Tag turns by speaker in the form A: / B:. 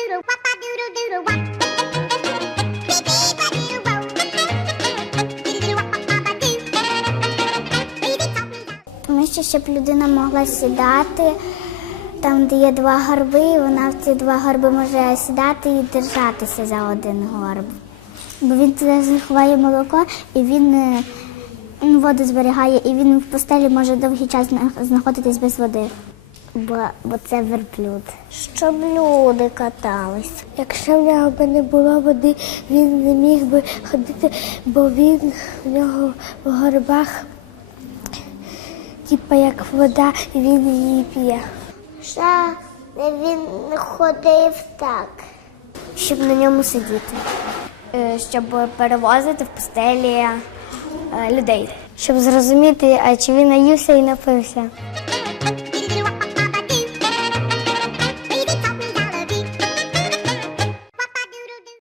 A: Тому що, щоб людина могла сідати, там, де є два горби, вона в ці два горби може сідати і держатися за один горб. Бо він туди заховає молоко, і він воду зберігає, і він в постелі може довгий час знаходитись без води. Бо це верблюд. Щоб люди катались. Якщо в нього б не було води, він не міг би ходити, бо в нього в горбах, як вода, і він її п'є. Ще він ходив так. Щоб на ньому сидіти. Щоб перевозити в постелі людей. Щоб зрозуміти, чи він наївся і напився.